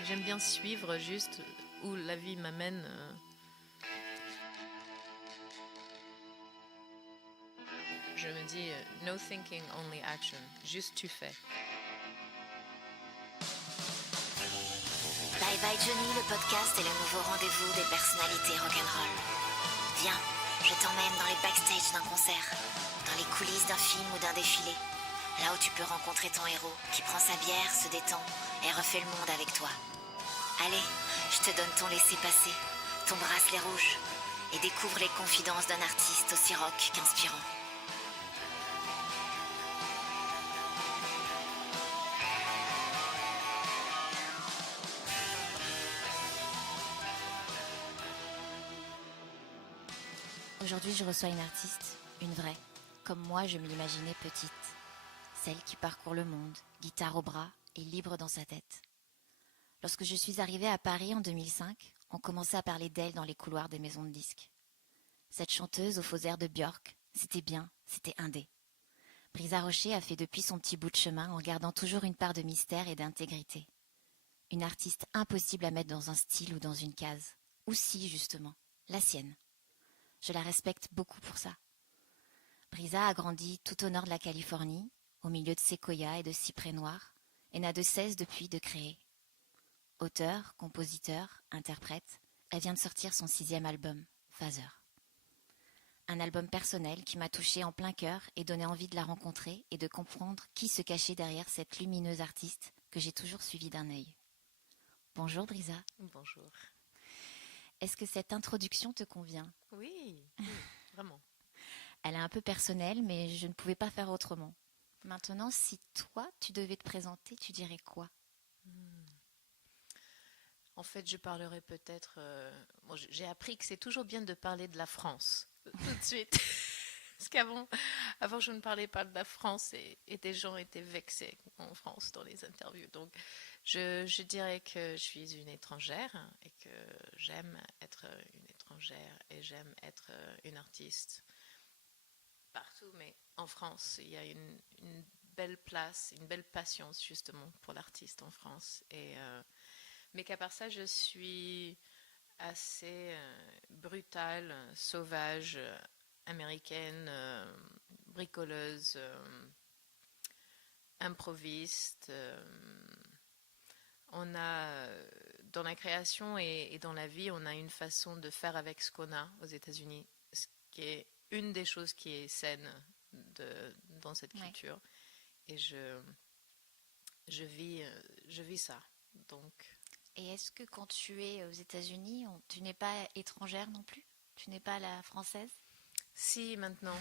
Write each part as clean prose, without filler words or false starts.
J'aime bien suivre juste où la vie m'amène. Je me dis, no thinking, only action. Juste tu fais. Bye Bye Johnny, le podcast est le nouveau rendez-vous des personnalités rock'n'roll. Viens, je t'emmène dans les backstage d'un concert, dans les coulisses d'un film ou d'un défilé. Là où tu peux rencontrer ton héros qui prend sa bière, se détend et refait le monde avec toi. Allez, je te donne ton laissez-passer, ton bracelet rouge et découvre les confidences d'un artiste aussi rock qu'inspirant. Aujourd'hui, je reçois une artiste, une vraie, comme moi je me l'imaginais petite. Celle qui parcourt le monde, guitare au bras et libre dans sa tête. Lorsque je suis arrivée à Paris en 2005, on commençait à parler d'elle dans les couloirs des maisons de disques. Cette chanteuse aux faux airs de Björk, c'était bien, c'était indé. Brisa Rocher a fait depuis son petit bout de chemin en gardant toujours une part de mystère et d'intégrité. Une artiste impossible à mettre dans un style ou dans une case. Ou si, justement, la sienne. Je la respecte beaucoup pour ça. Brisa a grandi tout au nord de la Californie, au milieu de séquoias et de cyprès noirs, et n'a de cesse depuis de créer. Auteure, compositeur, interprète, elle vient de sortir son 6e album, Phaser. Un album personnel qui m'a touchée en plein cœur et donné envie de la rencontrer et de comprendre qui se cachait derrière cette lumineuse artiste que j'ai toujours suivie d'un œil. Bonjour Brisa. Bonjour. Est-ce que cette introduction te convient ? Oui, vraiment. Elle est un peu personnelle, mais je ne pouvais pas faire autrement. Maintenant, si toi, tu devais te présenter, tu dirais quoi ? En fait, je parlerai peut-être... j'ai appris que c'est toujours bien de parler de la France, tout de suite. Parce qu'avant, je ne parlais pas de la France et des gens étaient vexés en France dans les interviews. Donc, je dirais que je suis une étrangère et que j'aime être une étrangère et j'aime être une artiste partout. Mais en France, il y a une belle place, une belle passion justement pour l'artiste en France. Mais qu'à part ça, je suis assez brutale, sauvage, américaine, bricoleuse, improviste. On a, dans la création et dans la vie, on a une façon de faire avec ce qu'on a aux États-Unis, ce qui est une des choses qui est saine dans cette culture. Et je vis ça. Donc, et est-ce que quand tu es aux États-Unis, tu n'es pas étrangère non plus ? Tu n'es pas la française ? si maintenant,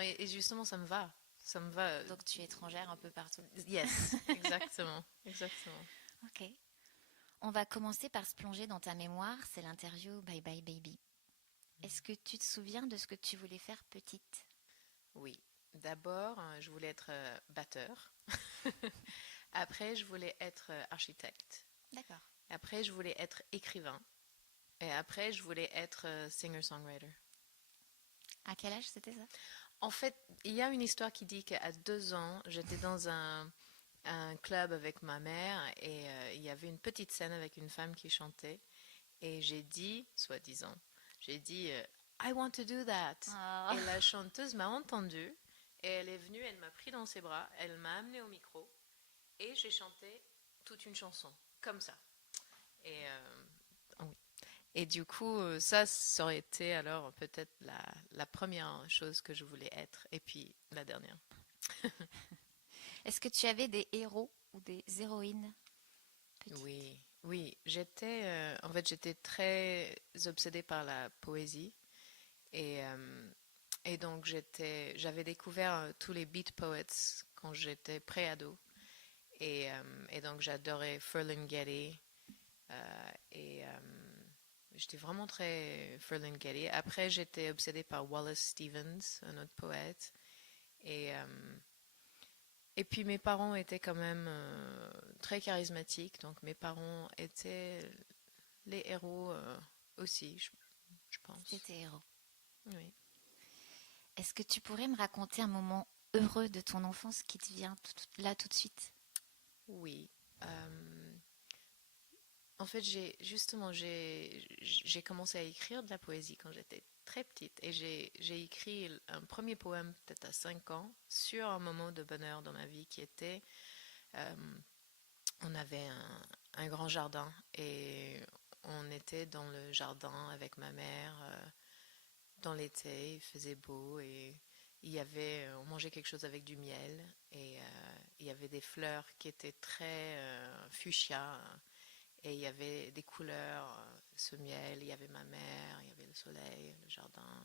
et justement ça me va. Ça me va. Donc tu es étrangère un peu partout. Yes, exactement, exactement. Ok. On va commencer par se plonger dans ta mémoire, c'est l'interview Bye Bye Baby. Est-ce que tu te souviens de ce que tu voulais faire petite ? Oui. D'abord, je voulais être batteur. Après, je voulais être architecte. D'accord. Après, je voulais être écrivain. Et après, je voulais être singer-songwriter. À quel âge c'était ça ? En fait, il y a une histoire qui dit qu'à 2 ans, j'étais dans un club avec ma mère et il y avait une petite scène avec une femme qui chantait. Et j'ai dit, soi-disant, I want to do that. Oh. Et la chanteuse m'a entendue et elle est venue, elle m'a pris dans ses bras, elle m'a amené au micro et j'ai chanté toute une chanson, comme ça. Et, oui. Et du coup, ça aurait été alors peut-être la première chose que je voulais être et puis la dernière. Est-ce que tu avais des héros ou des héroïnes petites ? Oui, oui, en fait, j'étais très obsédée par la poésie et donc j'avais découvert tous les beat poets quand j'étais pré-ado et donc j'adorais Ferlinghetti et j'étais vraiment très Ferlinghetti. Après, j'étais obsédée par Wallace Stevens, un autre poète et et puis mes parents étaient quand même très charismatiques, donc mes parents étaient les héros aussi, je pense. C'était héros. Oui. Est-ce que tu pourrais me raconter un moment heureux de ton enfance qui te vient là tout de suite ? Oui. En fait, j'ai commencé à écrire de la poésie quand j'étais très petite. Et j'ai écrit un premier poème peut-être à 5 ans sur un moment de bonheur dans ma vie qui était, euh, on avait un grand jardin et on était dans le jardin avec ma mère dans l'été, il faisait beau et on mangeait quelque chose avec du miel et il y avait des fleurs qui étaient très fuchsia et il y avait des couleurs, ce miel, il y avait ma mère, il y avait le soleil, le jardin.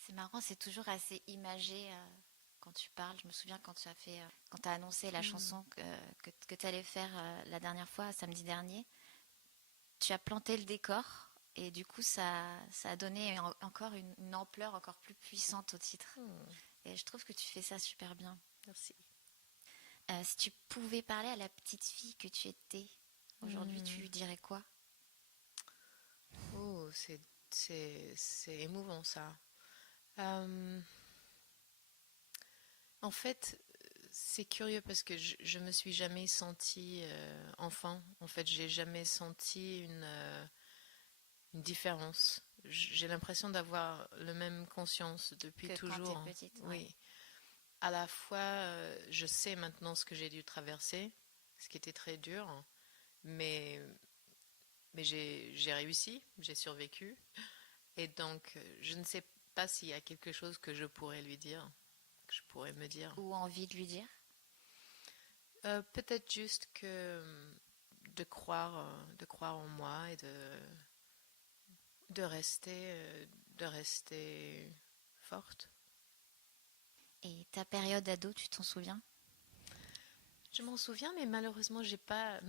C'est marrant, c'est toujours assez imagé quand tu parles. Je me souviens quand tu as fait, quand tu as annoncé la Hmm. chanson que tu allais faire la dernière fois, samedi dernier. Tu as planté le décor et du coup ça a donné encore une ampleur encore plus puissante au titre. Hmm. Et je trouve que tu fais ça super bien. Merci. Si tu pouvais parler à la petite fille que tu étais aujourd'hui, tu Hmm. lui dirais quoi? Oh, c'est émouvant ça. Euh, En fait, c'est curieux parce que je me suis jamais sentie enfant. En fait, j'ai jamais senti une différence. J'ai l'impression d'avoir le même conscience depuis Que quand t'es toujours. petite, ouais. Oui. À la fois, je sais maintenant ce que j'ai dû traverser, ce qui était très dur, mais, mais j'ai réussi, j'ai survécu. Et donc, je ne sais pas s'il y a quelque chose que je pourrais lui dire, que je pourrais me dire. Ou envie de lui dire? Peut-être juste que de croire en moi et de rester, de rester forte. Et ta période ado, tu t'en souviens? Je m'en souviens, mais malheureusement, j'ai pas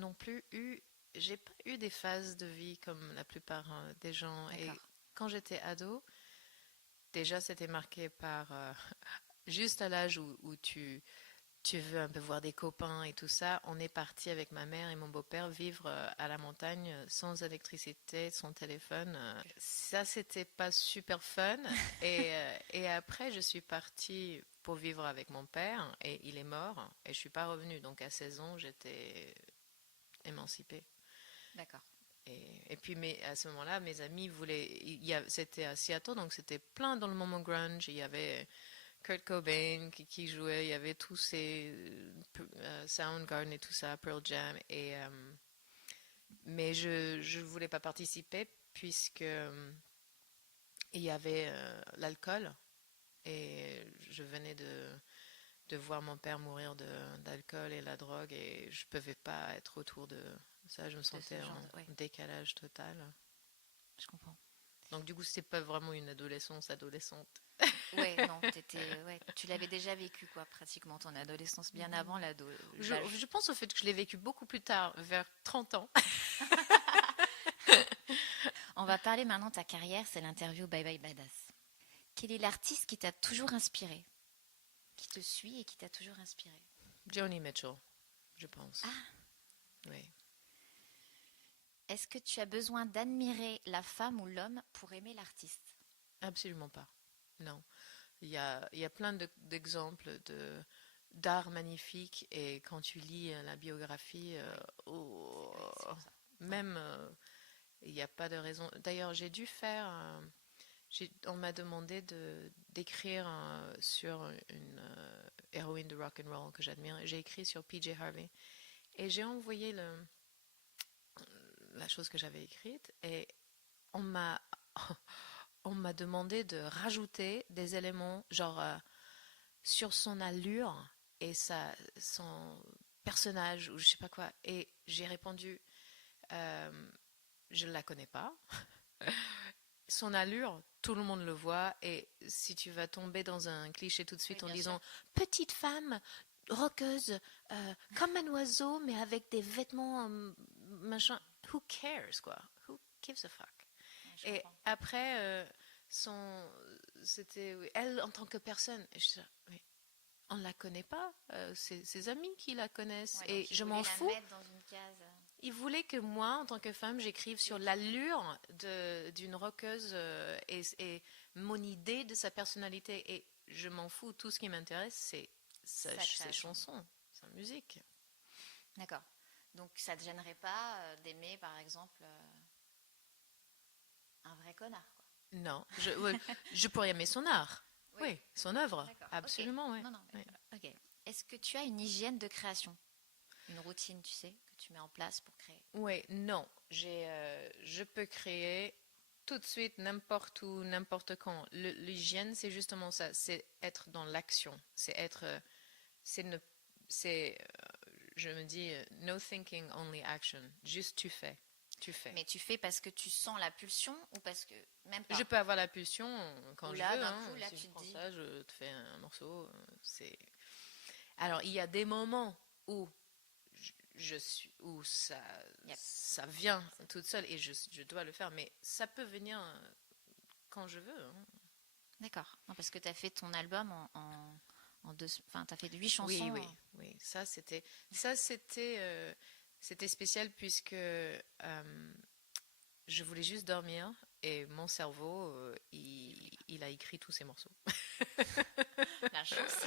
eu des phases de vie comme la plupart des gens. D'accord. Et quand j'étais ado, déjà, c'était marqué par juste à l'âge où tu veux un peu voir des copains et tout ça, on est parti avec ma mère et mon beau-père vivre à la montagne sans électricité, sans téléphone. Ça, c'était pas super fun. Et après, je suis partie pour vivre avec mon père et il est mort et je suis pas revenue. Donc à 16 ans, j'étais émancipée. D'accord. Et puis à ce moment-là, mes amis voulaient. C'était à Seattle, donc c'était plein dans le moment grunge. Il y avait Kurt Cobain qui jouait, il y avait tous ces Soundgarden et tout ça, Pearl Jam. Mais je ne voulais pas participer puisque il y avait l'alcool et je venais de voir mon père mourir d'alcool et la drogue et je ne pouvais pas être autour de ça. Je me De ce sentais genre en de... Ouais, décalage total. je comprends. Donc du coup, c'était pas vraiment une adolescence adolescente. Ouais, non, ouais, tu l'avais déjà vécu, quoi, pratiquement ton adolescence, bien avant l'âge. Je pense au fait que je l'ai vécu beaucoup plus tard, vers 30 ans. On va parler maintenant de ta carrière, c'est l'interview Bye Bye Badass. Quel est l'artiste qui t'a toujours inspiré, qui te suit et qui t'a toujours inspiré? Joni Mitchell, je pense. Ah, Oui, est-ce que tu as besoin d'admirer la femme ou l'homme pour aimer l'artiste? absolument pas. Non. Il y a plein d'exemples d'art magnifique et quand tu lis la biographie, Oui, oh, oui, c'est pour ça. Ouais, même il n'y a pas de raison. D'ailleurs, on m'a demandé d'écrire sur une héroïne de rock and roll que j'admire. J'ai écrit sur PJ Harvey et j'ai envoyé la chose que j'avais écrite et on m'a on m'a demandé de rajouter des éléments genre sur son allure et son personnage ou je sais pas quoi. Et j'ai répondu, euh, je ne la connais pas. Son allure, tout le monde le voit. Et si tu vas tomber dans un cliché tout de oui, suite en bien sûr. disant petite femme, roqueuse, comme un oiseau, mais avec des vêtements machin, who cares quoi? Who gives a fuck? Ouais, je Et comprends. après, son, c'était oui, elle en tant que personne. Et je dis, oui, on ne la connaît pas, c'est ses amis qui la connaissent. Ouais, Et donc il je m'en voulait la fous. mettre dans une case. Il voulait que moi, en tant que femme, j'écrive sur Oui, l'allure d'une rockeuse et mon idée de sa personnalité. Et je m'en fous. Tout ce qui m'intéresse, c'est sa ses création. chansons, sa musique. D'accord. Donc ça te gênerait pas d'aimer, par exemple, un vrai connard, quoi. Non, ouais, je pourrais aimer son art. Oui, Oui, son œuvre. d'accord. Ok. Absolument, oui. Non, non, mais Oui. voilà. Ok. Est-ce que tu as une hygiène de création? Une routine, tu sais, que tu mets en place pour créer? Oui, non. Je peux créer tout de suite, n'importe où, n'importe quand. L'hygiène, c'est justement ça. C'est être dans l'action. C'est ne, c'est, je me dis, no thinking, only action. Juste tu fais. Tu fais. Mais tu fais parce que tu sens la pulsion ou parce que même Je pas? peux avoir la pulsion Ou quand je là, veux, d'un hein. coup, là, Si je tu te prends dis, ça, je te fais un morceau. C'est. Alors, il y a des moments où je suis, où yep, ça vient toute seule et je dois le faire, mais ça peut venir quand je veux, hein. d'accord. Non, parce que tu as fait ton album en deux, enfin, tu as fait 8 chansons. Oui, oui, oui. C'était spécial puisque je voulais juste dormir et mon cerveau, il a écrit tous ces morceaux. La chance.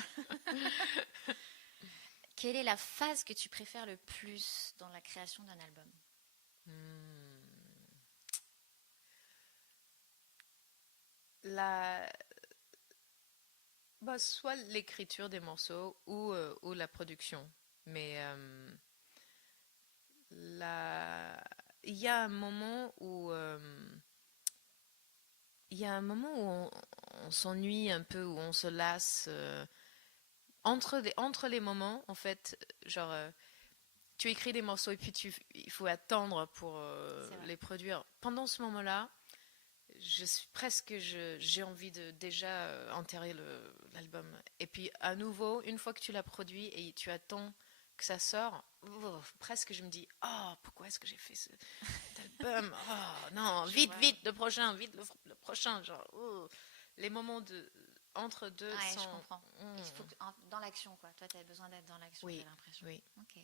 Quelle est la phase que tu préfères le plus dans la création d'un album? Hmm. La, Bah, soit l'écriture des morceaux ou la production. Mais la... il y a un moment où il y a un moment où on s'ennuie un peu, où on se lasse. Entre les moments, en fait, genre, tu écris des morceaux et puis il faut attendre pour C'est vrai. les produire. Pendant ce moment-là, j'ai envie de déjà enterrer l'album. Et puis à nouveau, une fois que tu l'as produit et tu attends que ça sort, presque je me dis, oh, pourquoi est-ce que j'ai fait cet album? Oh non, Je vite, vois. vite, le prochain, vite, le prochain. Genre, oh. Les moments entre deux Ouais, je sont. comprends. Il faut dans l'action, quoi. Toi, tu as besoin d'être dans l'action, j'ai Oui, l'impression. oui. Ok.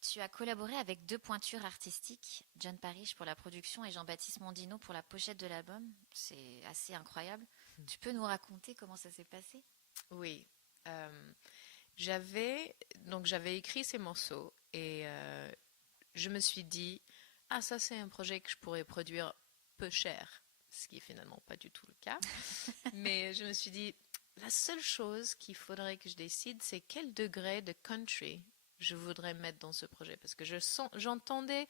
Tu as collaboré avec deux pointures artistiques, John Parrish pour la production et Jean-Baptiste Mondino pour la pochette de l'album. C'est assez incroyable. Tu peux nous raconter comment ça s'est passé? Oui. Euh, j'avais écrit ces morceaux et je me suis dit, ah, ça c'est un projet que je pourrais produire peu cher, ce qui est finalement pas du tout le cas. Mais je me suis dit, la seule chose qu'il faudrait que je décide, c'est quel degré de country je voudrais mettre dans ce projet. Parce que j'entendais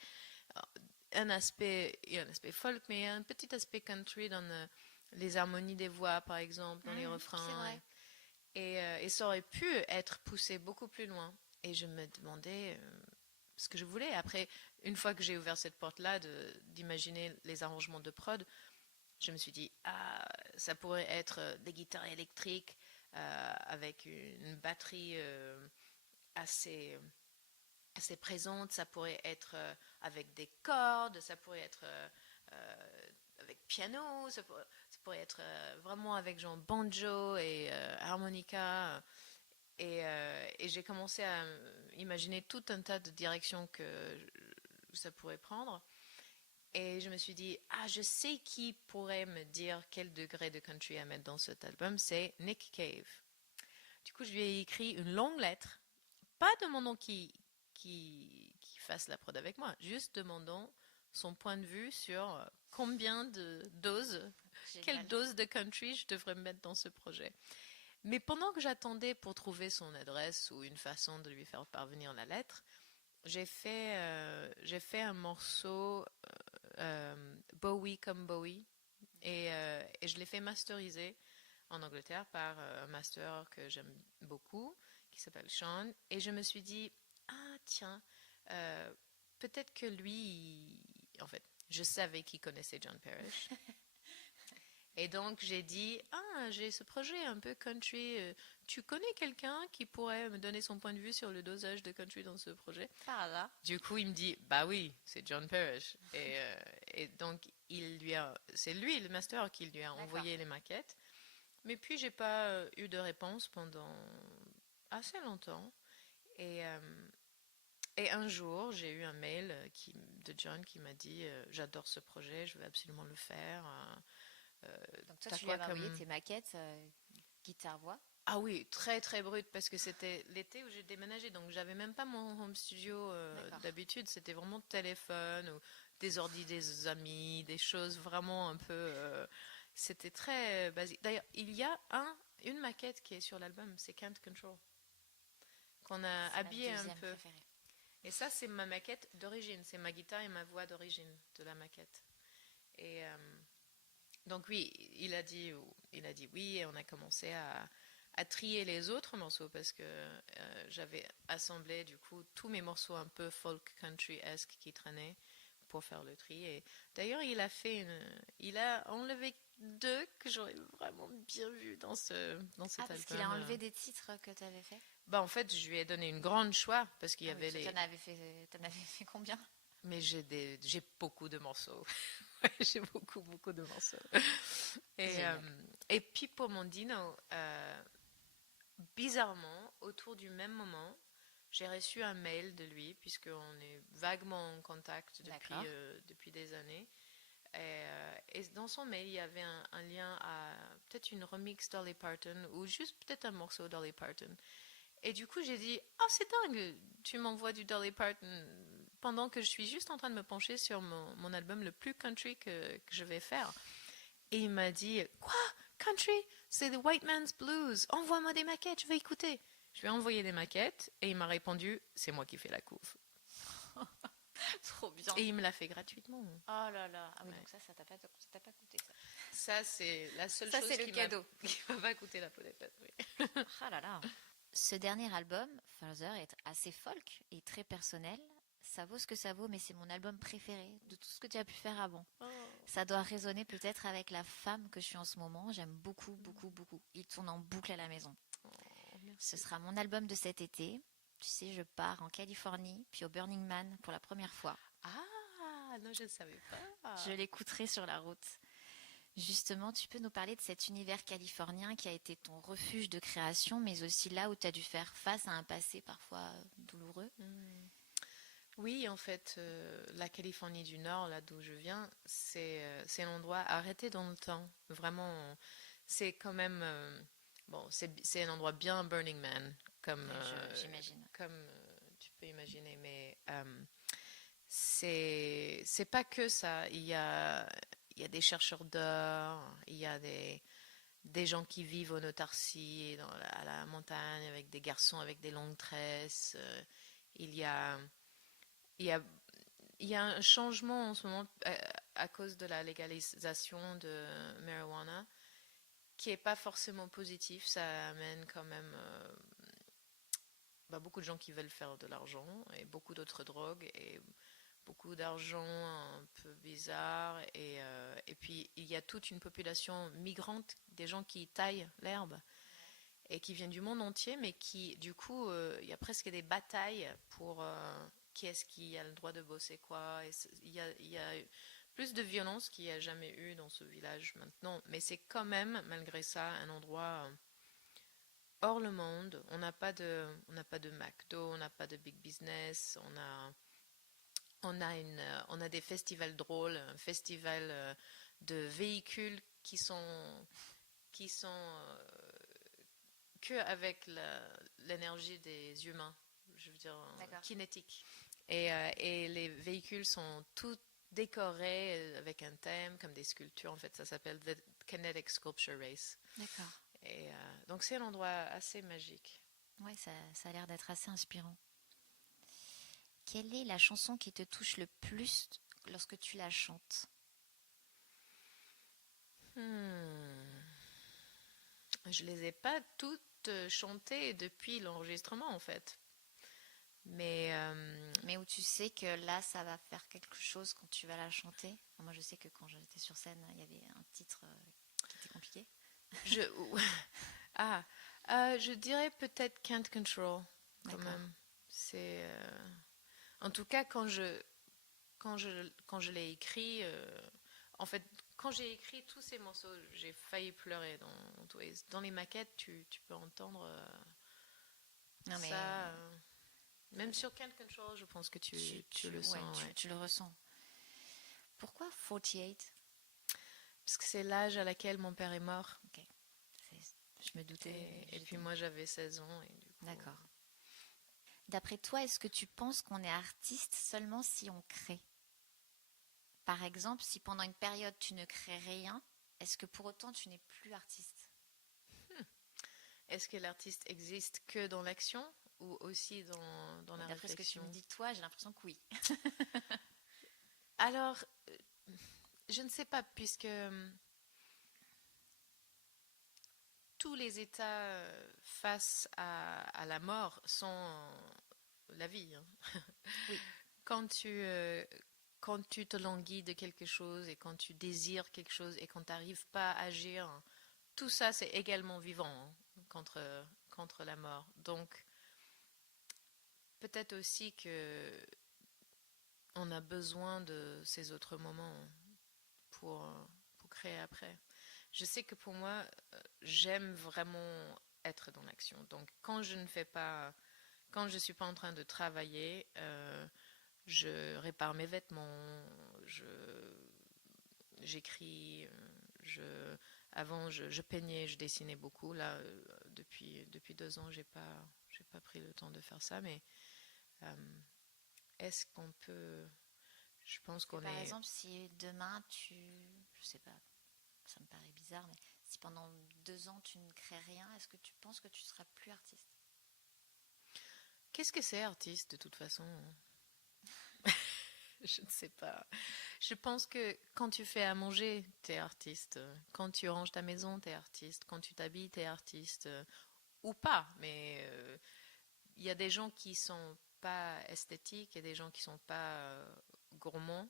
un aspect folk, mais un petit aspect country dans les harmonies des voix, par exemple, dans les C'est refrains. vrai. Et ça aurait pu être poussé beaucoup plus loin. Et je me demandais ce que je voulais. Après, une fois que j'ai ouvert cette porte-là, d'imaginer les arrangements de prod, je me suis dit, ah, ça pourrait être des guitares électriques avec une batterie assez, assez présente, ça pourrait être avec des cordes, ça pourrait être avec piano, ça pourrait être vraiment avec genre banjo et harmonica. Et j'ai commencé à imaginer tout un tas de directions que ça pourrait prendre. Et je me suis dit, ah, je sais qui pourrait me dire quel degré de country à mettre dans cet album, c'est Nick Cave. Du coup, je lui ai écrit une longue lettre, pas demandant qu'il fasse la prod avec moi, juste demandant son point de vue sur combien de doses, quelle Génial. dose de country je devrais mettre dans ce projet. Mais pendant que j'attendais pour trouver son adresse ou une façon de lui faire parvenir la lettre, j'ai fait un morceau Bowie comme Bowie et je l'ai fait masteriser en Angleterre par un master que j'aime beaucoup qui s'appelle Sean et je me suis dit ah tiens euh, peut-être que lui en fait je savais qu'il connaissait John Parrish et donc j'ai dit ah j'ai ce projet un peu country tu connais quelqu'un qui pourrait me donner son point de vue sur le dosage de country dans ce projet. Par hasard. Du coup, il me dit, bah oui, c'est John Parrish. Et donc, c'est lui, le master, qui lui a D'accord. envoyé les maquettes. Mais puis, j'ai pas eu de réponse pendant assez longtemps. Et, euh, et un jour, j'ai eu un mail de John qui m'a dit, j'adore ce projet, je veux absolument le faire. Donc toi, T'as tu lui quoi avais envoyé comme... tes maquettes, guitare-voix. Ah oui, très très brut parce que c'était l'été où j'ai déménagé, donc j'avais même pas mon home studio D'accord. d'habitude, c'était vraiment téléphone ou des ordis des amis, des choses vraiment un peu. C'était très basique. D'ailleurs, il y a une maquette qui est sur l'album, c'est Can't Control, qu'on a C'est ma habillé un deuxième peu. préférée. Et ça, c'est ma maquette d'origine, c'est ma guitare et ma voix d'origine de la maquette. Et donc oui, il a dit oui et on a commencé à trier les autres morceaux parce que j'avais assemblé du coup tous mes morceaux un peu folk country-esque qui traînaient pour faire le tri. Et d'ailleurs, il a enlevé deux que j'aurais vraiment bien vu dans Ah, cet parce qu'il a album. enlevé des titres que tu avais fait? Bah en fait, je lui ai donné une grande choix parce qu'il y Ah oui, avait t'en avais fait combien? mais j'ai beaucoup de morceaux. J'ai beaucoup, beaucoup de morceaux. Et, Génial. et puis pour mon dino, bizarrement, autour du même moment, j'ai reçu un mail de lui, puisqu'on est vaguement en contact D'accord. depuis des années. Et dans son mail, il y avait un lien à peut-être une remix Dolly Parton ou juste peut-être un morceau Dolly Parton. Et du coup, j'ai dit, oh, c'est dingue, tu m'envoies du Dolly Parton pendant que je suis juste en train de me pencher sur mon album le plus country que je vais faire. Et il m'a dit, quoi? Country? C'est The White Man's Blues. Envoie-moi des maquettes, je vais écouter. Je lui ai envoyé des maquettes et il m'a répondu, c'est moi qui fais la couve. Trop bien. Et il me l'a fait gratuitement. Oh là là. Ah oui, Ouais. donc ça t'a pas coûté ça. Ça, c'est la seule Ça, chose c'est le cadeau. qui m'a pas coûté la peau des fesses, oui. Ah là là. Ce dernier album, Further, est assez folk et très personnel. Ça vaut ce que ça vaut, mais c'est mon album préféré de tout ce que tu as pu faire avant. Oh, Ça doit résonner peut-être avec la femme que je suis en ce moment. J'aime beaucoup, beaucoup, beaucoup. Il tourne en boucle à la maison. oh, Ce merci. sera mon album de cet été. Tu sais, je pars en Californie, puis au Burning Man pour la première fois. Ah, non, je ne savais Je pas. l'écouterai sur la route. Justement, tu peux nous parler de cet univers californien qui a été ton refuge de création, mais aussi là où tu as dû faire face à un passé parfois douloureux. Hmm. Oui, en fait, la Californie du Nord, là d'où je viens, c'est un endroit arrêté dans le temps. Vraiment, c'est quand même bon, c'est un endroit bien Burning Man, Ouais, j'imagine. comme tu peux imaginer, mais c'est pas que ça. Il y a des chercheurs d'or, il y a des gens qui vivent en autarcie à la montagne avec des garçons avec des longues tresses. Il y a il y a il y a un changement en ce moment à cause de la légalisation de marijuana qui est pas forcément positif. Ça amène quand même beaucoup de gens qui veulent faire de l'argent et beaucoup d'autres drogues et beaucoup d'argent un peu bizarre. Et puis il y a toute une population migrante, des gens qui taillent l'herbe et qui viennent du monde entier, mais qui, du coup, il y a presque des batailles pour qui est-ce qui a le droit de bosser quoi. Il y a plus de violence qu'il n'y a jamais eu dans ce village maintenant, mais c'est quand même, malgré ça, un endroit hors le monde. On n'a pas de McDo, on n'a pas de big business, on a des festivals drôles, un festival de véhicules qui sont que avec l'énergie des humains, je veux dire D'accord. kinétique. Et les véhicules sont tous décorés avec un thème, comme des sculptures. En fait, ça s'appelle The Kinetic Sculpture Race. D'accord. Et donc c'est un endroit assez magique. Ouais, ça a l'air d'être assez inspirant. Quelle est la chanson qui te touche le plus lorsque tu la chantes? Hmm. Je les ai pas toutes chantées depuis l'enregistrement en fait. Mais Mais où tu sais que là, ça va faire quelque chose quand tu vas la chanter. Moi, je sais que quand j'étais sur scène, il y avait un titre qui était compliqué. je ah je dirais peut-être Can't Control quand D'accord. même. C'est en tout cas quand je l'ai écrit en fait quand j'ai écrit tous ces morceaux, j'ai failli pleurer dans Waze. Dans les maquettes, tu peux entendre Non, mais ça. Même sur Can't Control, je pense que tu le ouais, sens, ouais. tu le ressens. Pourquoi 48? Parce que c'est l'âge à laquelle mon père est mort. Ok. C'est Je me doutais. Et puis moi, j'avais 16 ans. Et du coup, D'accord. D'après toi, est-ce que tu penses qu'on est artiste seulement si on crée? Par exemple, si pendant une période tu ne crées rien, est-ce que pour autant tu n'es plus artiste? est-ce que l'artiste existe que dans l'action ou aussi dans la D'après ce que tu réflexion? me dis de toi, j'ai l'impression que oui. Alors, je ne sais pas, puisque tous les états face à la mort sont la vie, hein. Oui, Quand quand tu te languis de quelque chose et quand tu désires quelque chose et quand tu n'arrives pas à agir, tout ça c'est également vivant, hein, contre la mort. Donc peut-être aussi que on a besoin de ces autres moments pour, pour créer après. Je sais que pour moi, j'aime vraiment être dans l'action. Donc quand je ne fais pas, quand je ne suis pas en train de travailler, je répare mes vêtements, je j'écris, avant je peignais, je dessinais beaucoup. Là, depuis 2 ans, j'ai pas pris le temps de faire ça, mais euh, est-ce qu'on peut, je pense mais qu'on par est. exemple, si demain tu, je sais pas, ça me paraît bizarre, mais si pendant 2 ans tu ne crées rien, est-ce que tu penses que tu seras plus artiste? Qu'est-ce que c'est artiste de toute façon? Je ne sais pas. Je pense que quand tu fais à manger, t'es artiste. Quand tu ranges ta maison, t'es artiste. Quand tu t'habilles, t'es artiste. Ou pas, mais il y a des gens qui sont pas esthétiques et des gens qui sont pas gourmands.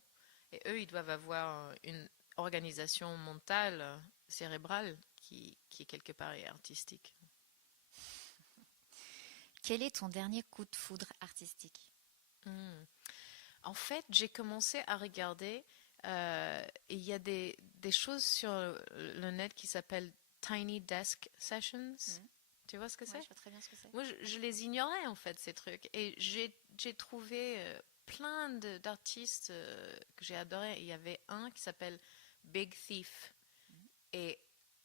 Et eux, ils doivent avoir une organisation mentale, cérébrale, qui quelque part est artistique. Quel est ton dernier coup de foudre artistique? Hmm. En fait, j'ai commencé à regarder. Il y a des choses sur le net qui s'appellent Tiny Desk Sessions. Mhm. Tu vois ce que Ouais, c'est? je vois très bien ce que c'est. Moi, je les ignorais en fait, ces trucs. Et j'ai trouvé plein d'artistes que j'ai adorés. Il y avait un qui s'appelle Big Thief. Mhm. Et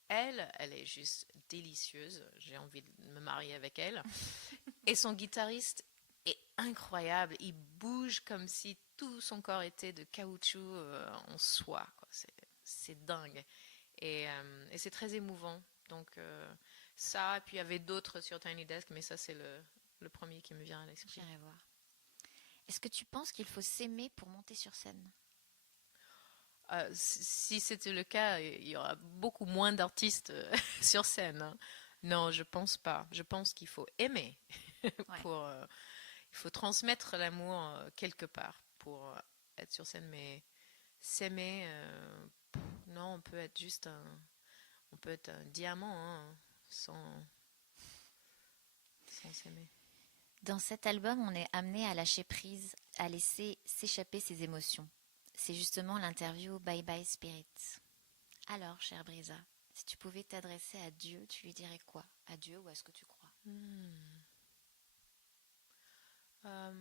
elle est juste délicieuse. J'ai envie de me marier avec elle. Et son guitariste est incroyable. Il bouge comme si tout son corps était de caoutchouc en soie, quoi. C'est dingue. Et c'est très émouvant. Donc ça, et puis il y avait d'autres sur Tiny Desk, mais ça c'est le premier qui me vient à l'esprit. J'irai voir. Est-ce que tu penses qu'il faut s'aimer pour monter sur scène? Si c'était le cas, il y aura beaucoup moins d'artistes sur scène, hein. Non, je pense pas. Je pense qu'il faut aimer Ouais, pour, il faut transmettre l'amour quelque part pour être sur scène, mais s'aimer, non, on peut être un diamant, hein, sans s'aimer. dans cet album, on est amené à lâcher prise, à laisser s'échapper ses émotions. C'est justement l'interview Bye Bye Spirit. Alors, chère Brisa, si tu pouvais t'adresser à Dieu, tu lui dirais quoi? À Dieu ou à ce que tu crois? Hmm. Euh,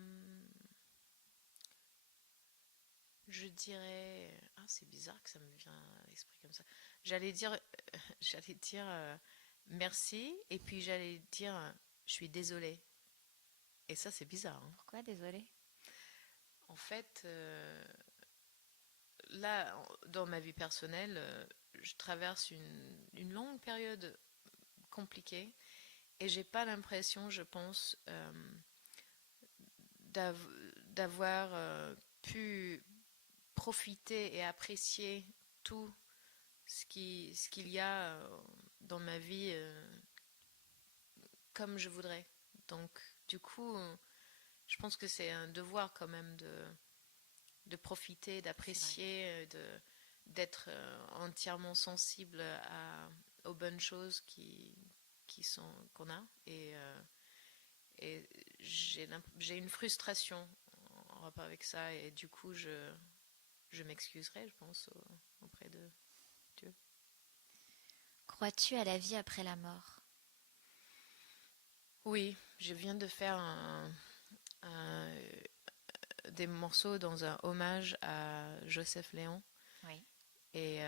je dirais, ah, c'est bizarre que ça me vient à l'esprit comme ça. J'allais dire, j'allais dire merci, et puis j'allais dire je suis désolée. Et ça, c'est bizarre, hein. Pourquoi, désolé? En fait, là, dans ma vie personnelle, je traverse une longue période compliquée et j'ai pas l'impression, je pense, d'avoir pu profiter et apprécier tout ce qu'il y a dans ma vie comme je voudrais. Donc, du coup, je pense que c'est un devoir quand même de profiter, C'est vrai. d'apprécier, d'être entièrement sensible aux bonnes choses qu'on a. Et j'ai une frustration en rapport avec ça. Et du coup, je m'excuserai, je pense, auprès de Dieu. Crois-tu à la vie après la mort? Oui, je viens de faire des morceaux dans un hommage à Joseph Léon. Oui. Et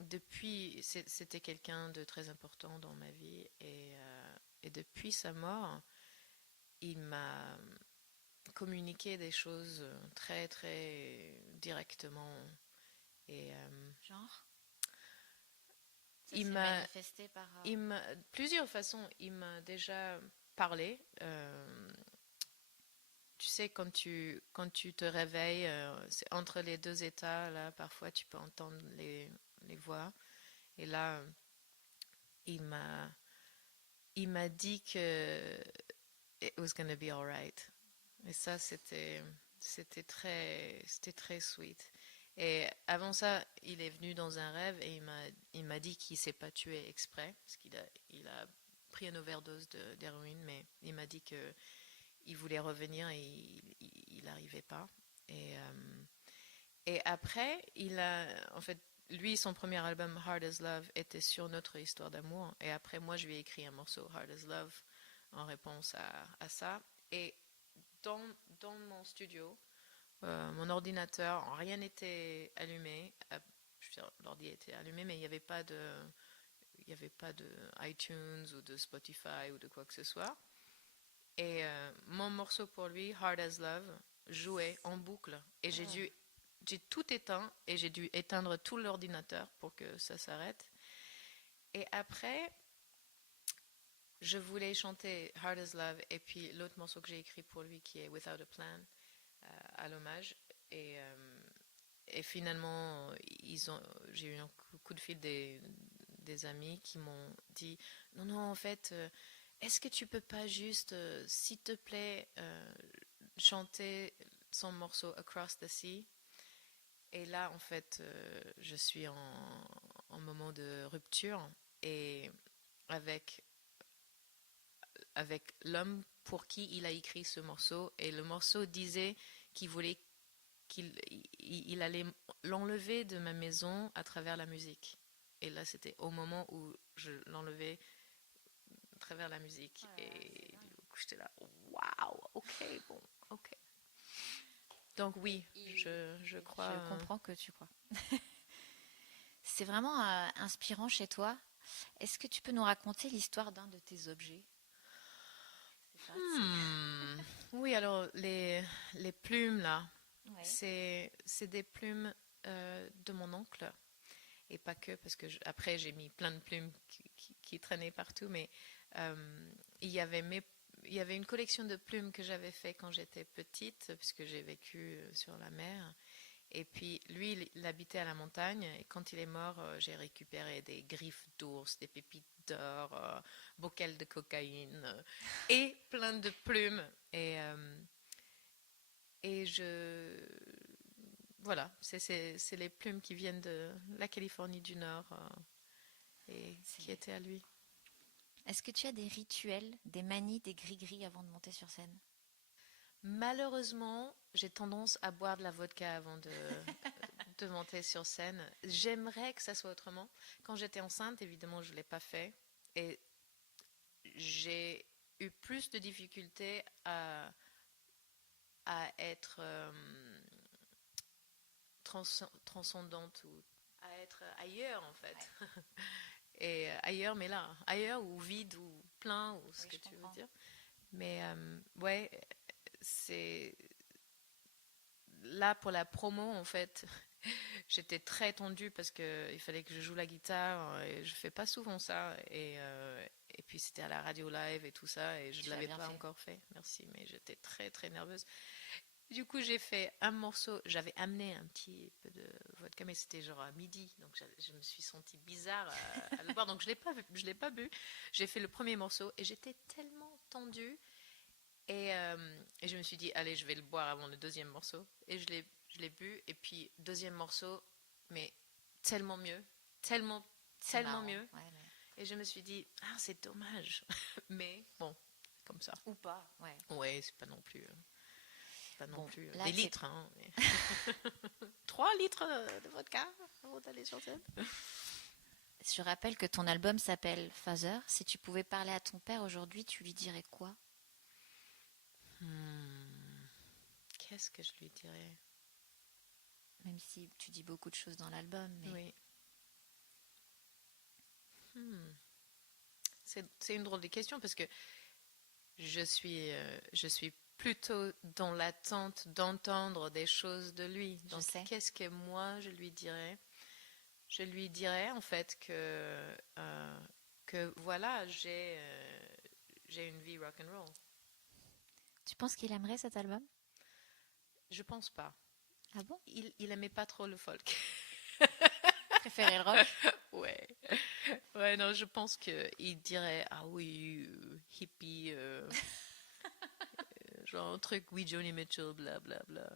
c'était quelqu'un de très important dans ma vie et depuis sa mort, il m'a communiqué des choses très très directement et Genre, ça il s'est m'a manifesté par... plusieurs façons, il m'a déjà parlé. Tu sais, quand tu te réveilles, c'est entre les deux états, là, parfois tu peux entendre les voix. Et là, il m'a, il m'a dit que it was gonna be alright. Et ça, c'était très sweet. Et avant ça, il est venu dans un rêve et il m'a dit qu'il s'est pas tué exprès, parce qu'il a pris une overdose d'héroïne, mais il m'a dit que il voulait revenir et il n'arrivait pas. Et après, en fait, lui, son premier album Hard as Love était sur notre histoire d'amour. Et après, moi, je lui ai écrit un morceau Hard as Love en réponse à ça. Et dans, dans mon studio, mon ordinateur, rien n'était allumé. Je veux dire, l'ordi était allumé, mais il y avait pas de iTunes ou de Spotify ou de quoi que ce soit. Et mon morceau pour lui, Hard as Love, jouait en boucle. Et j'ai tout éteint et j'ai dû éteindre tout l'ordinateur pour que ça s'arrête. Et après, je voulais chanter Hard as Love et puis l'autre morceau que j'ai écrit pour lui qui est Without a Plan, à l'hommage. Et, euh, et finalement, j'ai eu un coup de fil des amis qui m'ont dit non, non, en fait, est-ce que tu peux pas juste, s'il te plaît, chanter son morceau Across the Sea? Et là, en fait, je suis en moment de rupture et avec, avec l'homme pour qui il a écrit ce morceau. Et le morceau disait qu'il voulait qu'il allait l'enlever de ma maison à travers la musique. Et là, c'était au moment où je l'enlevais à travers la musique. Oh là là, c'est Et dingue. du coup, j'étais là, waouh, ok, bon, ok. Donc oui, je crois. Je comprends que tu crois. C'est vraiment inspirant chez toi. Est-ce que tu peux nous raconter l'histoire d'un de tes objets? Je sais pas, Oui, alors les plumes là, Ouais. c'est des plumes de mon oncle. Et pas que, parce que après j'ai mis plein de plumes qui traînaient partout, mais euh, il y avait il y avait une collection de plumes que j'avais fait quand j'étais petite, puisque j'ai vécu sur la mer. Et puis lui, il habitait à la montagne, et quand il est mort, j'ai récupéré des griffes d'ours, des pépites d'or, bocals de cocaïne, et plein de plumes. Et voilà, c'est les plumes qui viennent de la Californie du Nord et qui C'est- étaient à lui. Est-ce que tu as des rituels, des manies, des gris-gris avant de monter sur scène? Malheureusement, j'ai tendance à boire de la vodka avant de monter sur scène. J'aimerais que ça soit autrement. Quand j'étais enceinte, évidemment, je ne l'ai pas fait. Et j'ai eu plus de difficultés à être transcendante ou à être ailleurs, en fait. Ouais. Et ailleurs, mais là, ailleurs ou vide ou plein ou ce Oui, que je tu veux comprends. dire. Mais ouais, c'est là pour la promo en fait. J'étais très tendue parce que il fallait que je joue la guitare et je fais pas souvent ça et puis c'était à la radio live et tout ça et je Tu l'as l'avais bien pas fait. encore fait. Merci, mais j'étais très très nerveuse. Du coup, j'ai fait un morceau. J'avais amené un petit peu de vodka, mais c'était genre à midi, donc je me suis sentie bizarre à le boire, donc je l'ai pas bu. J'ai fait le premier morceau et j'étais tellement tendue et je me suis dit, allez, je vais le boire avant le deuxième morceau. Et je l'ai bu et puis deuxième morceau, mais tellement mieux, tellement C'est tellement marrant. mieux. Ouais, mais... Et je me suis dit, ah, c'est dommage, mais bon, c'est comme ça. Ou pas, ouais. Ouais, c'est pas non Bon, plus là, des c'est... litres, hein, mais 3 litres de vodka avant d'aller sur scène. Je rappelle que ton album s'appelle Father. Si tu pouvais parler à ton père aujourd'hui, tu lui dirais quoi? Hmm, Qu'est-ce que je lui dirais? Même si tu dis beaucoup de choses dans l'album, mais Oui. Hmm. C'est une drôle de question parce que je suis plutôt dans l'attente d'entendre des choses de lui. Je Donc, sais. qu'est-ce que moi je lui dirais? Je lui dirais en fait que voilà, j'ai une vie rock and roll. Tu penses qu'il aimerait cet album? Je pense pas. Ah bon? Il aimait pas trop le folk. Préféré le rock? Ouais. Ouais, non, je pense que il dirait ah oui, hippie, genre un truc, oui, Johnny Mitchell, bla bla bla.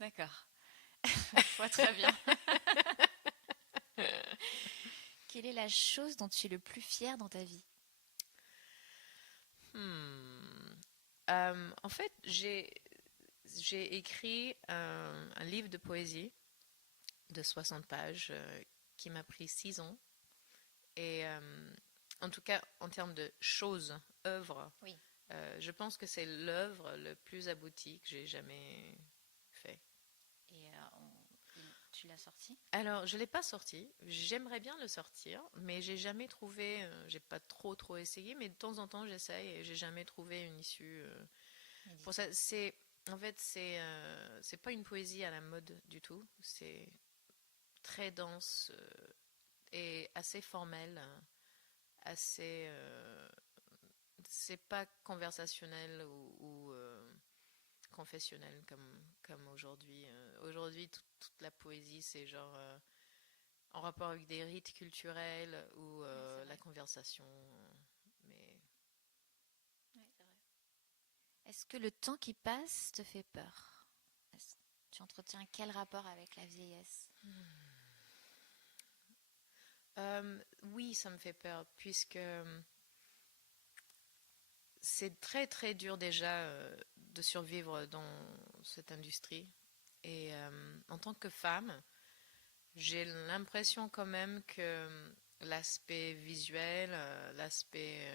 D'accord. Je vois très bien. Quelle est la chose dont tu es le plus fier dans ta vie? Hmm. En fait, j'ai écrit un livre de poésie de 60 pages qui m'a pris 6 ans. Et en tout cas, en termes de choses, œuvres, Oui. je pense que c'est l'œuvre le plus aboutie que j'ai jamais fait. Et tu l'as sorti? Alors, je l'ai pas sorti. J'aimerais bien le sortir, mais j'ai jamais trouvé. J'ai pas trop essayé, mais de temps en temps j'essaye et j'ai jamais trouvé une issue. Pour ça, Éditeur. en fait, c'est pas une poésie à la mode du tout. C'est très dense et assez formel, assez. C'est pas conversationnel ou confessionnel comme aujourd'hui. Aujourd'hui, toute la poésie, c'est genre en rapport avec des rites culturels ou Oui, c'est la vrai. conversation. Mais Oui, c'est vrai. Est-ce que le temps qui passe te fait peur? Tu entretiens quel rapport avec la vieillesse? oui, ça me fait peur puisque c'est très dur déjà de survivre dans cette industrie. Et en tant que femme, j'ai l'impression quand même que l'aspect visuel, l'aspect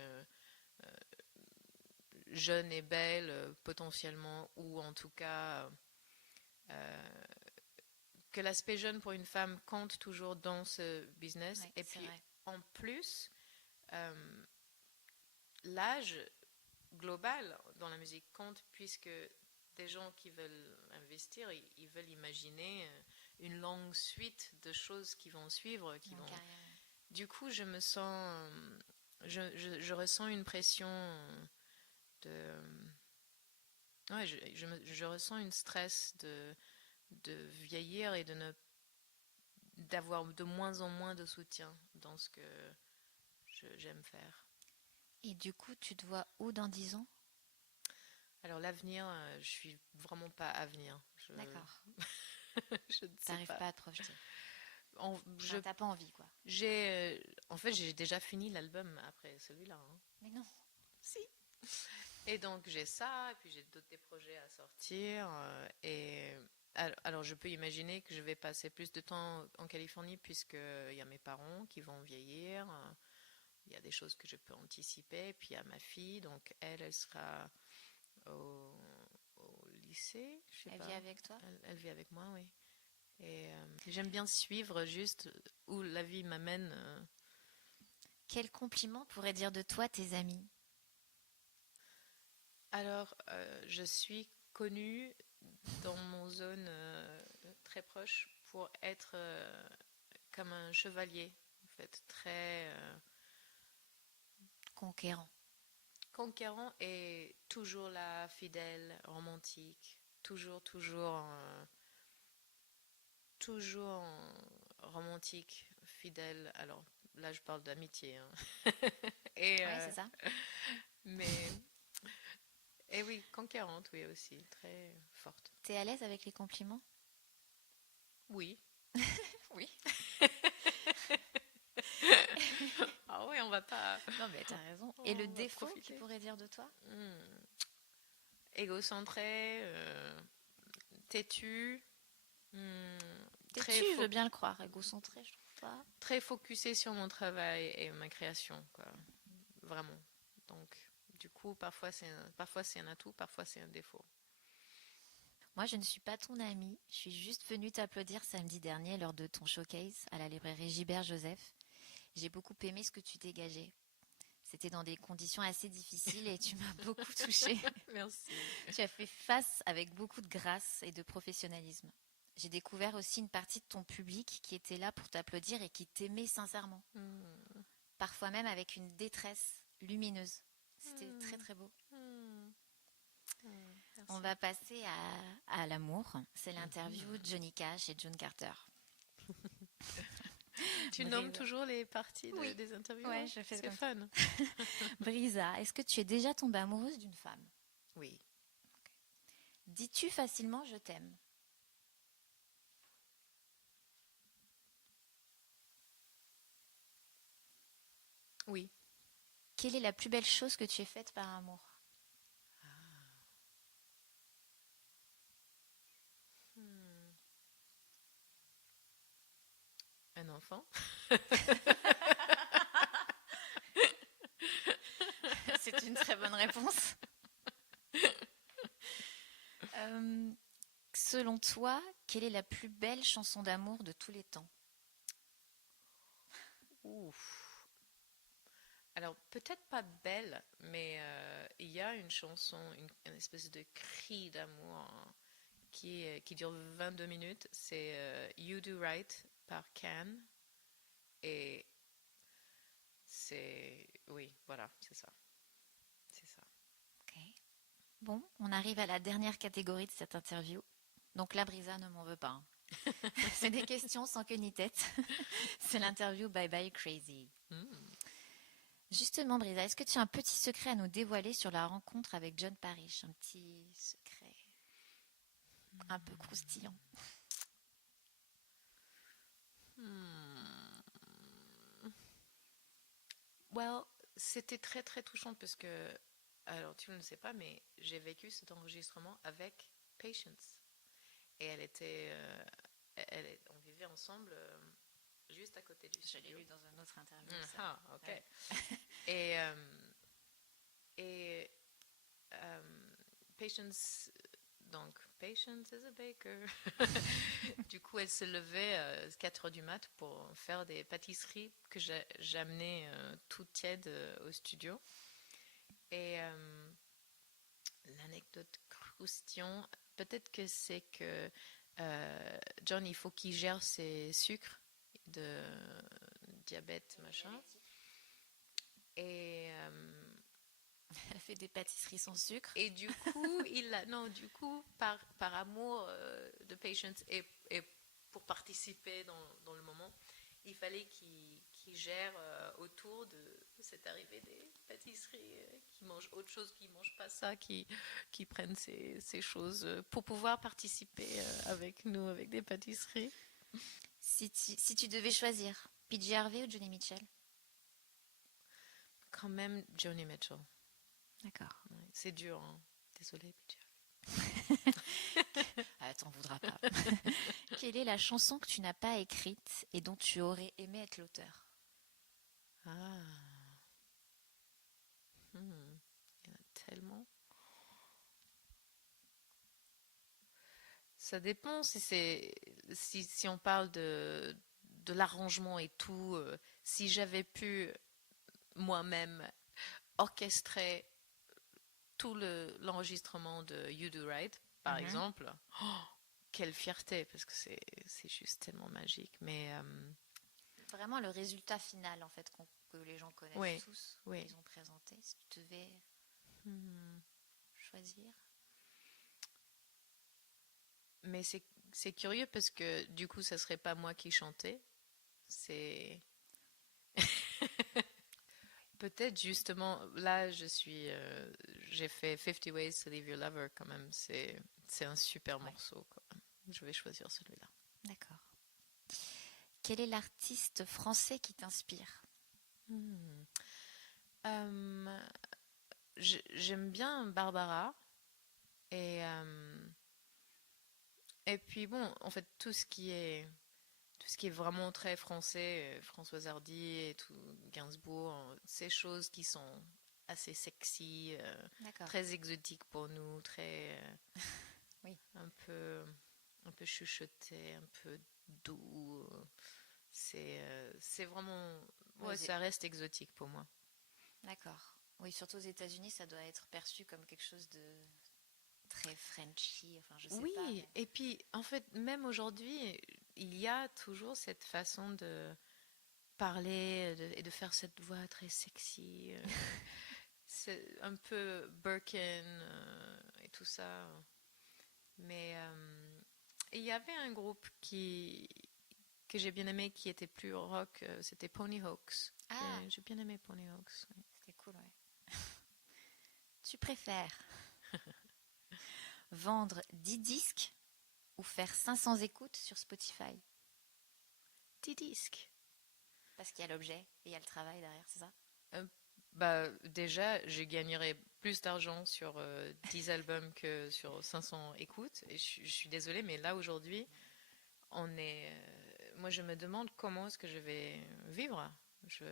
jeune et belle potentiellement, ou en tout cas euh, que l'aspect jeune pour une femme compte toujours dans ce business. Oui, Et c'est puis vrai. en plus, euh, l'âge global dans la musique compte puisque des gens qui veulent investir, ils veulent imaginer une longue suite de choses qui vont suivre, qui Longue vont. carrière, oui. Du coup, je me sens, je ressens une pression de, ouais, je ressens une stress de vieillir et de ne d'avoir de moins en moins de soutien dans ce que j'aime faire. Et du coup, tu te vois où dans 10 ans? Alors l'avenir, je suis vraiment pas à venir. D'accord. Je ne sais T'arrives pas. pas à te projeter. En, je, Enfin, t'as pas envie, quoi. en fait, j'ai déjà fini l'album après celui-là, hein. Mais non. Si. Et donc j'ai ça, et puis j'ai d'autres des projets à sortir. Et alors, je peux imaginer que je vais passer plus de temps en Californie puisqu'il y a mes parents qui vont vieillir. Il y a des choses que je peux anticiper. Et puis il y a ma fille, donc elle sera au, au lycée, je sais Elle vit pas. avec toi? Elle vit avec moi, oui. Et j'aime bien suivre juste où la vie m'amène. Quel compliment pourraient dire de toi tes amis? Alors, je suis connue dans mon zone très proche pour être comme un chevalier, en fait, très Conquérant. conquérant et toujours là, fidèle, romantique, toujours romantique, fidèle. Alors là, je parle d'amitié, hein. Et Ouais, c'est ça. mais et oui, conquérante, oui aussi, très forte. T'es à l'aise avec les compliments? Oui. Oui. Ah oui, on va pas, Non, mais t'as raison. Et le on va défaut qu'ils profiter. pourraient dire de toi? Égocentré, têtu, hmm, très, Têtu, je veux bien le croire. Égocentré, je trouve pas. très focusé sur mon travail et ma création, quoi. Vraiment. Donc, du coup, parfois c'est un atout, parfois c'est un défaut. Moi, je ne suis pas ton amie. Je suis juste venue t'applaudir samedi dernier lors de ton showcase à la librairie Gilbert Joseph. J'ai beaucoup aimé ce que tu dégageais. C'était dans des conditions assez difficiles et tu m'as beaucoup touchée. Merci. Tu as fait face avec beaucoup de grâce et de professionnalisme. J'ai découvert aussi une partie de ton public qui était là pour t'applaudir et qui t'aimait sincèrement. Hmm. Parfois même avec une détresse lumineuse. C'était très Hmm. très beau. Hmm. On Merci. va passer à l'amour. C'est l'interview de Mhm. Johnny Cash et John Carter. Tu nommes Brisa. toujours les parties Oui, des interviews, ouais, hein? je fais C'est comme ça. fun. Brisa, est-ce que tu es déjà tombée amoureuse d'une femme? Oui. Dis-tu facilement je t'aime? Oui. Quelle est la plus belle chose que tu aies faite par amour? Hmm. Un enfant. C'est une très bonne réponse. Euh, Selon toi, quelle est la plus belle chanson d'amour de tous les temps? Ouf. Alors, peut-être pas belle, mais il y a une chanson, une espèce de cri d'amour, hein, qui dure 22 minutes. C'est You Do Right par Can. Et oui, voilà, c'est ça. C'est ça. Ok. Bon, on arrive à la dernière catégorie de cette interview. Donc là, Brisa ne m'en veut pas, hein. C'est des questions sans queue ni tête. C'est l'interview Bye Bye Crazy. Hmm. Justement, Brisa, est-ce que tu as un petit secret à nous dévoiler sur la rencontre avec John Parrish? Un petit secret un peu croustillant. Hmm. Well, c'était très très touchant parce que, alors tu ne le sais pas, mais j'ai vécu cet enregistrement avec Patience. Et on vivait ensemble juste à côté du Je l'ai studio. lu dans un autre interview, ça. Ah, ok. Ouais. Et, et Patience, donc Patience is a baker. Du coup, elle se levait à 4 heures du mat pour faire des pâtisseries que j'amenais toutes tièdes au studio. Et l'anecdote croustillant, peut-être que c'est que John, il faut qu'il gère ses sucres de diabète, machin. Et, Elle fait des pâtisseries sans sucre. et du coup, non, du coup, par amour de Patience et pour participer dans le moment, il fallait qu'il gère autour de cette arrivée des pâtisseries, qui mangent autre chose, qui ne mangent pas ça, qui prennent ces choses pour pouvoir participer avec nous, avec des pâtisseries. Si tu devais choisir, PJ Harvey ou Johnny Mitchell? Quand même, Joni Mitchell. D'accord. Ouais, c'est dur, hein. Désolée, Pidgey. Ah, t'en voudras pas. Quelle est la chanson que tu n'as pas écrite et dont tu aurais aimé être l'auteur? Ah, hmm, il y en a tellement. Ça dépend si on parle de l'arrangement et tout. Si j'avais pu moi-même orchestrer tout l'enregistrement de You Do Right, par Mhm. exemple, oh, quelle fierté, parce que c'est juste tellement magique. Mais Vraiment le résultat final en fait que les gens connaissent oui, tous, oui. qu'ils ont présenté. Si tu devais Hmm. choisir. Mais c'est curieux parce que du coup, ça serait pas moi qui chantais. C'est peut-être justement là, j'ai fait 50 Ways to Leave Your Lover quand même. C'est un super Ouais, morceau, quoi. Je vais choisir celui-là. d'accord. Quel est l'artiste français qui t'inspire? Hmm. Euh, J'aime bien Barbara et puis bon, en fait tout ce qui est vraiment très français, Françoise Hardy et tout, Gainsbourg, ces choses qui sont assez sexy, D'accord. très exotiques pour nous, très Oui. un peu un peu chuchoté, un peu doux. C'est vraiment Ouais, Ouais, ça reste exotique pour moi. d'accord. Oui, surtout aux États-Unis, ça doit être perçu comme quelque chose de très Frenchy. Enfin, je sais pas, Oui, mais et puis en fait, même aujourd'hui, il y a toujours cette façon de parler et de faire cette voix très sexy. C'est un peu Birkin et tout ça. Mais il y avait un groupe que j'ai bien aimé qui était plus rock, c'était Ponyhawks. ah, J'ai bien aimé Ponyhawks. Oui. c'était cool, ouais. Tu préfères vendre 10 disques ou faire 500 écoutes sur Spotify? Petit disque. Parce qu'il y a l'objet et il y a le travail derrière, c'est ça? Euh, Bah, déjà, je gagnerais plus d'argent sur 10 albums que sur 500 écoutes. Et je suis désolée, mais là aujourd'hui, moi, je me demande comment est-ce que je vais vivre. Je...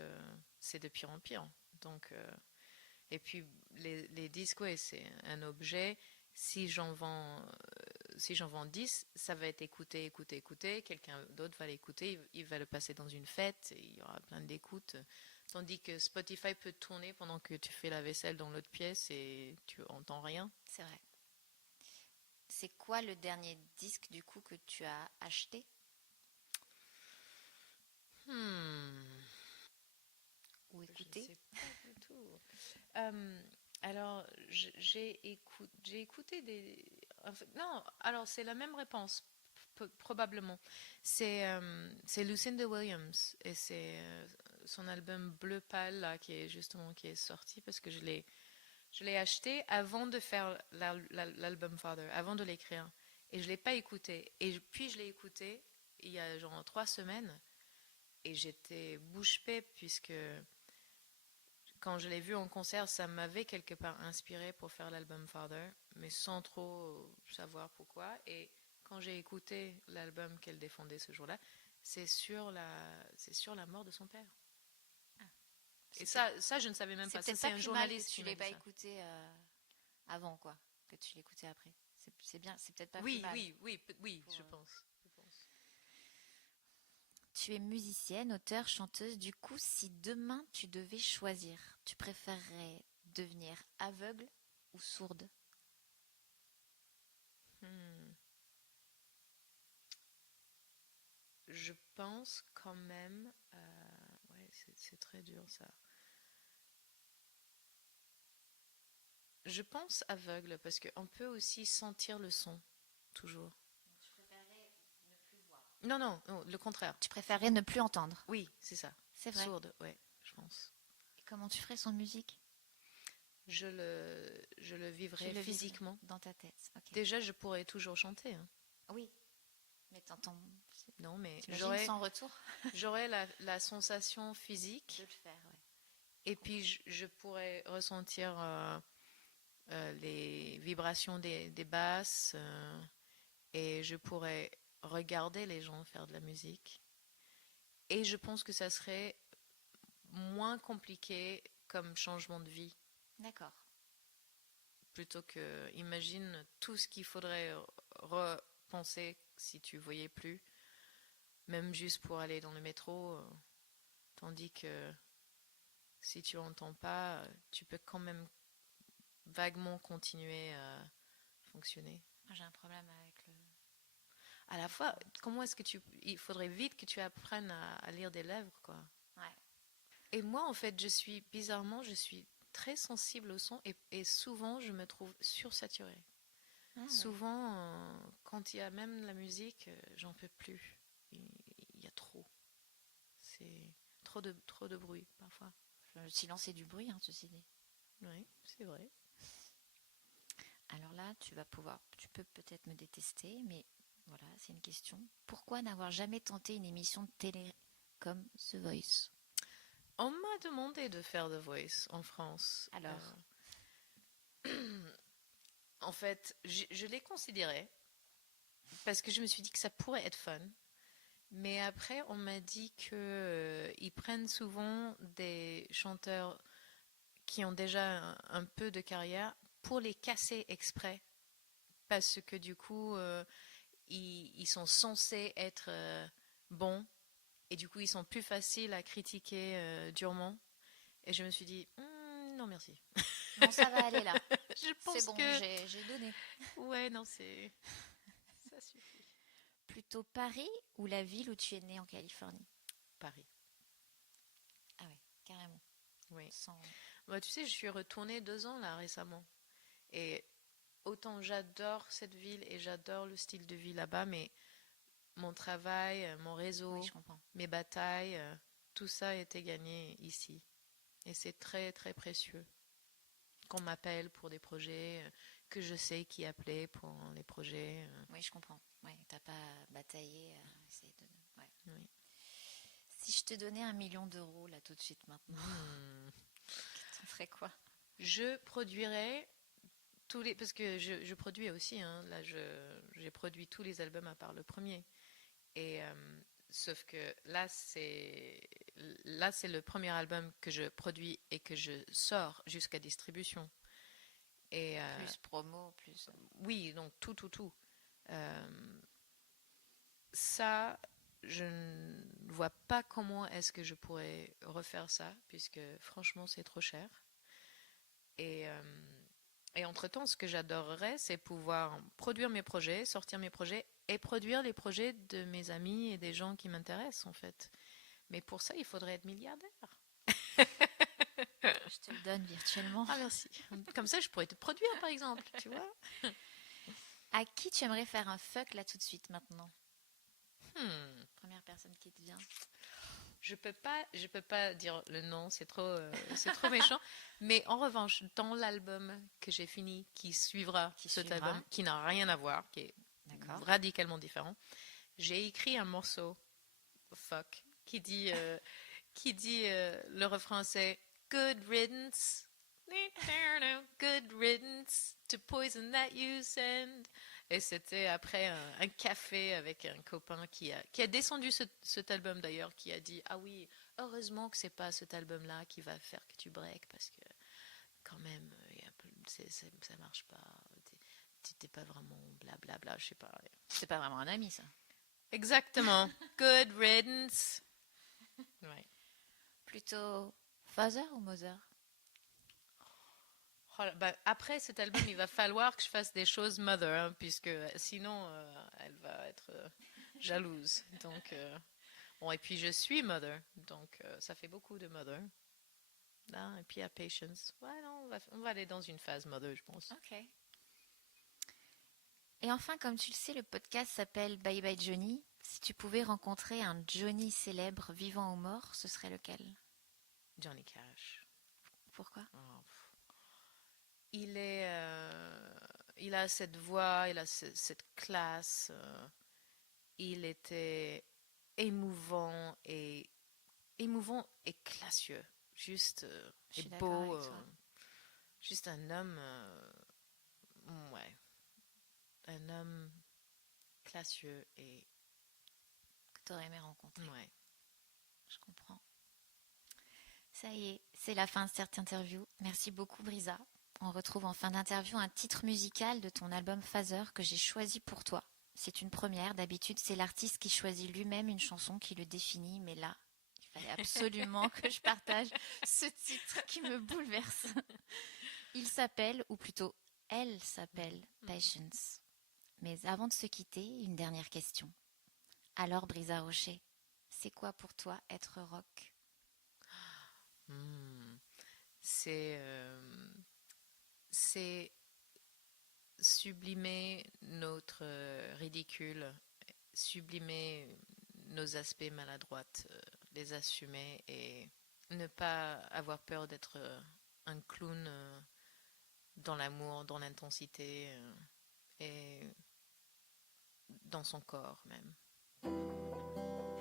C'est de pire en pire. Donc, et puis, les disques, ouais, c'est un objet. Si j'en vends, si j'en vends 10, ça va être écouté, écouté, écouté. Quelqu'un d'autre va l'écouter. Il va le passer dans une fête. Et il y aura plein d'écoutes. Tandis que Spotify peut tourner pendant que tu fais la vaisselle dans l'autre pièce et tu entends rien. C'est vrai. C'est quoi le dernier disque du coup que tu as acheté Hmm. ou Je ne écouté? sais pas du tout. Euh, alors, j'ai écouté des... en fait, non, alors c'est la même réponse, probablement. C'est Lucinda Williams et c'est son album Bleu Pâle là, qui est sorti parce que je l'ai acheté avant de faire l'album Father, avant de l'écrire. Et je l'ai pas écouté. Et puis je l'ai écouté il y a genre 3 semaines et j'étais bouche bée puisque quand je l'ai vu en concert, ça m'avait quelque part inspiré pour faire l'album Father, mais sans trop savoir pourquoi. Et quand j'ai écouté l'album qu'elle défendait ce jour-là, c'est sur la mort de son père. Ah, Et c'est peut-être ça, je ne savais même c'est pas. Ça, peut-être c'est pas un plus mal que journaliste tu qui m'a l'aies dit pas ça. écouté avant, quoi, que tu l'écoutais après. C'est bien, c'est peut-être pas plus Oui, mal. oui, oui, oui, Pour, je pense. Je pense. Tu es musicienne, auteure, chanteuse. Du coup, si demain tu devais choisir, tu préférerais devenir aveugle ou sourde? Hmm. Je pense quand même. Ouais, c'est très dur ça. Je pense aveugle parce qu'on peut aussi sentir le son, toujours. Tu préférerais ne plus voir. Non, non, non, le contraire. Tu préférerais ne plus entendre. Oui, c'est ça. C'est vrai. Sourde, ouais, je pense. Et comment tu ferais sans musique? Je le Tu vivrais le vivrais physiquement. dans ta tête. Ok. Déjà, je pourrais toujours chanter, hein. Oui, mais t'entends. Non, mais T'imagines sans retour j'aurais la sensation de physique le faire, ouais. et puis je pourrais ressentir les vibrations des basses et je pourrais regarder les gens faire de la musique. Et je pense que ça serait moins compliqué comme changement de vie D'accord. plutôt que imagine tout ce qu'il faudrait repenser si tu voyais plus, même juste pour aller dans le métro, tandis que si tu entends pas, tu peux quand même vaguement continuer à fonctionner. Moi, j'ai un problème avec À la le fois, son et tout. comment est-ce que il faudrait vite que tu apprennes à lire des lèvres, quoi. Ouais. Et moi, en fait, bizarrement, je suis très sensible au son et souvent, je me trouve sursaturée. Ah ouais. Souvent, quand il y a même la musique, j'en peux plus. Il, il y a trop. C'est trop de bruit, parfois. Le silence est du bruit, hein, ceci dit. Oui, c'est vrai. Alors là, tu peux peut-être me détester, mais voilà, c'est une question. Pourquoi n'avoir jamais tenté une émission de télé comme The Voice? On m'a demandé de faire The Voice en France. Alors, En fait, je l'ai considéré parce que je me suis dit que ça pourrait être fun. Mais après, on m'a dit que ils prennent souvent des chanteurs qui ont déjà un peu de carrière pour les casser exprès. Parce que du coup, ils sont censés être bons Et du coup, ils sont plus faciles à critiquer durement. Et je me suis dit, non merci. Non, ça va aller là. Je pense C'est bon, que... j'ai donné. Ouais, non, c'est... Ça suffit. Plutôt Paris ou la ville où tu es né en Californie? Paris, Ah ouais, carrément. oui. Sans... Bah, tu sais, je suis retournée 2 ans là récemment. Et autant j'adore cette ville et j'adore le style de vie là-bas, mais mon travail, mon Oui, réseau, je comprends. mes batailles, tout ça a été gagné ici. Et c'est très, très précieux qu'on m'appelle pour des projets, que je sais qui appeler pour les projets. Oui, je comprends. Ouais, t'as pas bataillé à essayer de... Ouais. Oui. Si je te donnais 1 million d'euros là tout de suite maintenant, Hmm. t'en ferais quoi? Je produirais tous les... Parce que je produis aussi, hein. Là, j'ai produit tous les albums à part le premier. Et sauf que là c'est le premier album que je produis et que je sors jusqu'à distribution. Et Plus promo, plus... oui, donc tout. Euh, Ça, je ne vois pas comment est-ce que je pourrais refaire ça, puisque franchement, c'est trop cher. Et, euh, et entre-temps, ce que j'adorerais, c'est pouvoir produire mes projets, sortir mes projets et produire les projets de mes amis et des gens qui m'intéressent, en fait. Mais pour ça, il faudrait être milliardaire. Je te le donne virtuellement. Ah, merci. Comme ça, je pourrais te produire, par exemple, tu vois. À qui tu aimerais faire un fuck là tout de suite maintenant? Hmm. Première personne qui te vient. Je peux pas dire le nom, c'est trop méchant. Mais en revanche, dans l'album que j'ai fini, qui suivra Qui cet suivra. album, qui n'a rien à voir, qui est D'accord. radicalement différent, j'ai écrit un morceau, fuck, qui dit le refrain c'est Good riddance, good riddance to poison that you send. Et c'était après un café avec un copain qui a descendu cet album d'ailleurs, qui a dit ah oui, heureusement que c'est pas cet album-là qui va faire que tu breaks parce que quand même ça marche pas. T'es pas vraiment blablabla, je sais pas. C'est pas vraiment un ami ça. Exactement. Good riddance. Ouais. Plutôt Father ou Mother? Oh là, bah, après cet album, il va falloir que je fasse des choses mother, hein, puisque sinon, elle va être jalouse. Donc, bon, et puis je suis mother, donc ça fait beaucoup de mother. Là, et puis à patience. Ouais, non, on va aller dans une phase mother, je pense. Ok. Et enfin, comme tu le sais, le podcast s'appelle Bye Bye Johnny. Si tu pouvais rencontrer un Johnny célèbre, vivant ou mort, ce serait lequel? Johnny Cash. Pourquoi? Oh, il a cette voix, il a cette classe. Il était émouvant et classieux, juste Je et suis d'accord beau, avec toi. juste un homme, ouais, un homme classieux et Que t'aurais aimé rencontrer. ouais. Je comprends. Ça y est, c'est la fin de cette interview. Merci beaucoup, Brisa. On retrouve en fin d'interview un titre musical de ton album Phaser que j'ai choisi pour toi. C'est une première. D'habitude, c'est l'artiste qui choisit lui-même une chanson qui le définit. Mais là, il fallait absolument que je partage ce titre qui me bouleverse. Il s'appelle, ou plutôt, elle s'appelle Patience. Mais avant de se quitter, une dernière question. Alors, Brisa Rocher, c'est quoi pour toi être rock? Hmm. C'est c'est sublimer notre ridicule, sublimer nos aspects maladroits, les assumer et ne pas avoir peur d'être un clown dans l'amour, dans l'intensité et dans son corps même.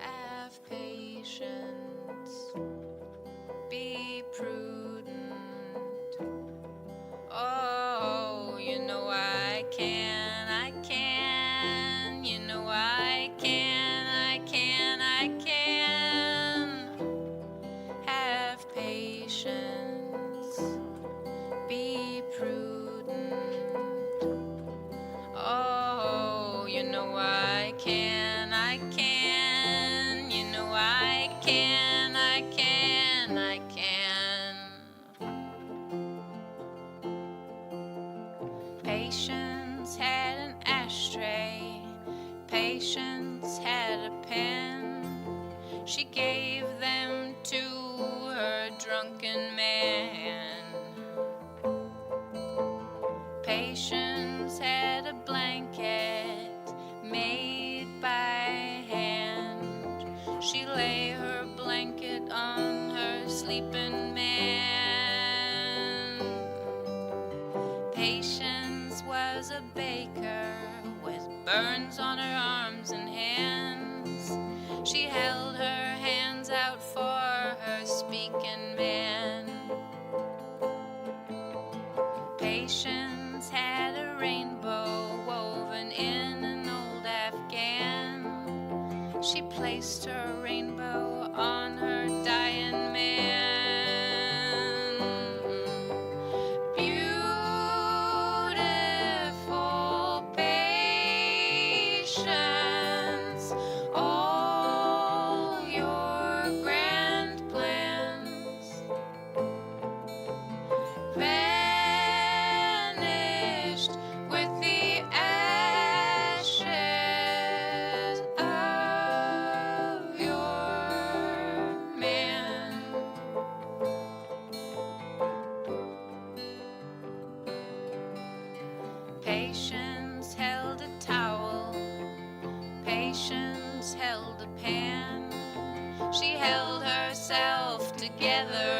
Have patience, be prudent. Oh, you know I can, you know I can. Have patience, be prudent. Oh, you know I can, you know I Patience had a pen. She gave them to her drunken man. Patience had a blanket made by hand. She lay her blanket on her sleeping man. Patience was a baker with burns on her arms and hands. She held her hands out for her speaking man. Patience had a rainbow woven in an old Afghan. She placed her rainbow on her dying man. Beautiful patience, all your grand plans vanished with the ashes of your man. Patience held a towel, Patience held a pan. She held herself together